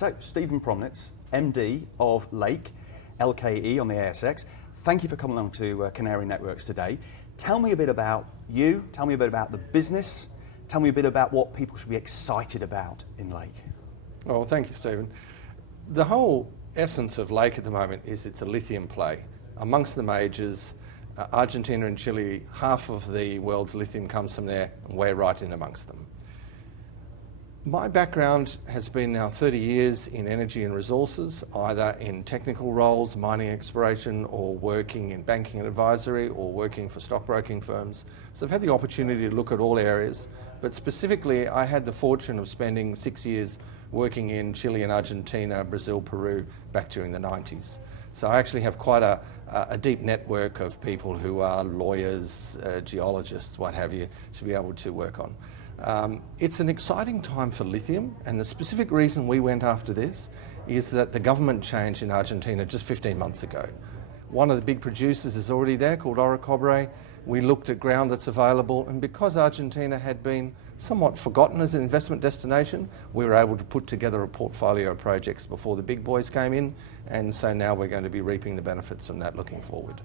So, Stephen Promintz, MD of Lake, LKE on the ASX. Thank you for coming along to Canary Networks today. Tell me a bit about you, tell me a bit about the business, tell me a bit about what people should be excited about in Lake. Well, thank you, Stephen. The whole essence of Lake at the moment is it's a lithium play. Amongst the majors, Argentina and Chile, half of the world's lithium comes from there, and we're right in amongst them. My background has been now 30 years in energy and resources, either in technical roles, mining exploration, or working in banking and advisory, or working for stockbroking firms. So I've had the opportunity to look at all areas, but specifically I had the fortune of spending 6 years working in Chile and Argentina, Brazil, Peru, back during the 90s. So I actually have quite a deep network of people who are lawyers, geologists, what have you, to be able to work on. It's an exciting time for lithium, and the specific reason we went after this is that the government changed in Argentina just 15 months ago. One of the big producers is already there, called Orocobre. We looked at ground that's available, and because Argentina had been somewhat forgotten as an investment destination, we were able to put together a portfolio of projects before the big boys came in, and so now we're going to be reaping the benefits from that looking forward.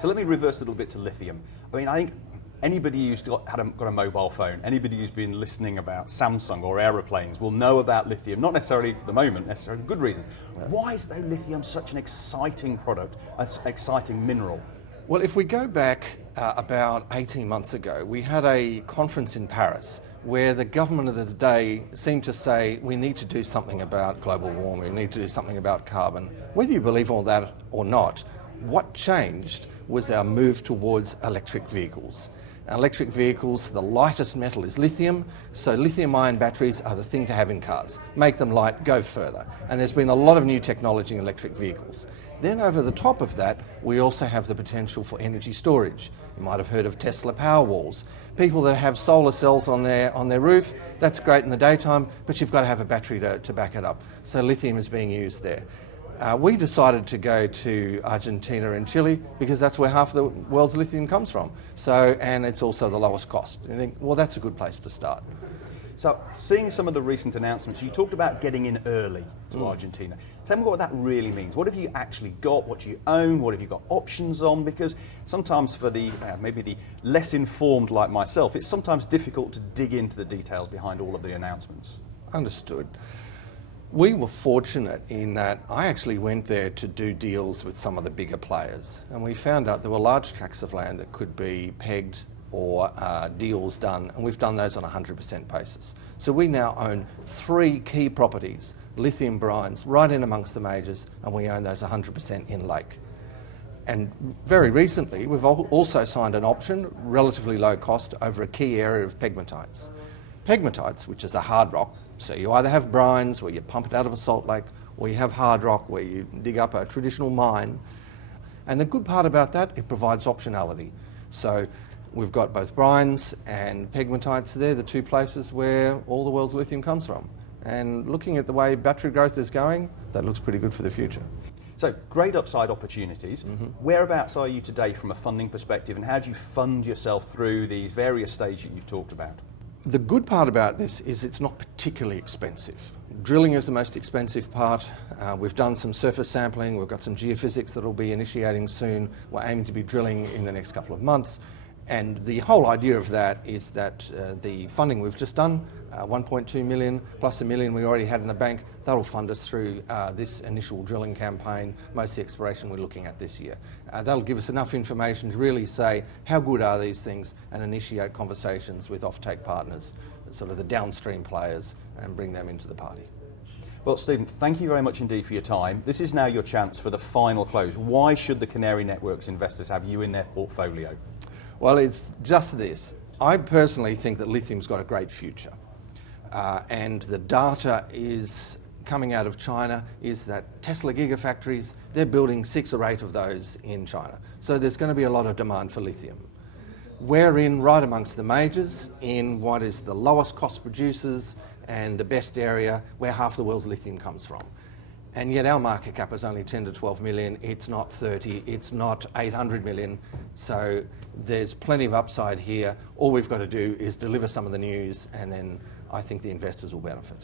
So let me reverse a little bit to lithium. I think anybody who's got a mobile phone, anybody who's been listening about Samsung or aeroplanes will know about lithium, not necessarily at the moment, necessarily for good reasons. Yeah. Why is though lithium such an exciting product, an exciting mineral? Well, if we go back about 18 months ago, we had a conference in Paris where the government of the day seemed to say we need to do something about global warming, we need to do something about carbon. Whether you believe all that or not, what changed was our move towards electric vehicles. Electric vehicles, the lightest metal is lithium, so lithium-ion batteries are the thing to have in cars. Make them light, go further. And there's been a lot of new technology in electric vehicles. Then over the top of that, we also have the potential for energy storage. You might have heard of Tesla Powerwalls. People that have solar cells on their roof, that's great in the daytime, but you've got to have a battery to back it up. So lithium is being used there. We decided to go to Argentina and Chile because that's where half the world's lithium comes from. And it's also the lowest cost. You think, well, that's a good place to start. So, seeing some of the recent announcements, you talked about getting in early to Argentina. Tell me what that really means. What have you actually got? What do you own? What have you got options on? Because sometimes for the maybe the less informed like myself, it's sometimes difficult to dig into the details behind all of the announcements. Understood. We were fortunate in that I actually went there to do deals with some of the bigger players, and we found out there were large tracts of land that could be pegged or deals done, and we've done those on a 100% basis. So we now own 3 key properties, lithium brines, right in amongst the majors, and we own those 100% in Lake. And very recently, we've also signed an option, relatively low cost, over a key area of pegmatites. Pegmatites, which is a hard rock, so you either have brines where you pump it out of a salt lake, or you have hard rock where you dig up a traditional mine. And the good part about that, it provides optionality. So we've got both brines and pegmatites there, the 2 places where all the world's lithium comes from. And looking at the way battery growth is going, that looks pretty good for the future. So, great upside opportunities. Whereabouts are you today from a funding perspective, and how do you fund yourself through these various stages that you've talked about? The good part about this is it's not particularly expensive. Drilling is the most expensive part. We've done some surface sampling, we've got some geophysics that will be initiating soon. We're aiming to be drilling in the next couple of months. And the whole idea of that is that the funding we've just done, 1.2 million plus $1 million we already had in the bank, that'll fund us through this initial drilling campaign, most of the exploration we're looking at this year. That'll give us enough information to really say how good are these things and initiate conversations with offtake partners, sort of the downstream players, and bring them into the party. Well, Stephen, thank you very much indeed for your time. This is now your chance for the final close. Why should the Canary Networks investors have you in their portfolio? Well, it's just this. I personally think that lithium's got a great future. And the data is coming out of China is that Tesla gigafactories, they're building 6 or 8 of those in China. So there's going to be a lot of demand for lithium. We're in right amongst the majors in what is the lowest cost producers and the best area where half the world's lithium comes from. And yet our market cap is only 10 to 12 million, it's not 30, it's not 800 million. So there's plenty of upside here. All we've got to do is deliver some of the news, and then I think the investors will benefit.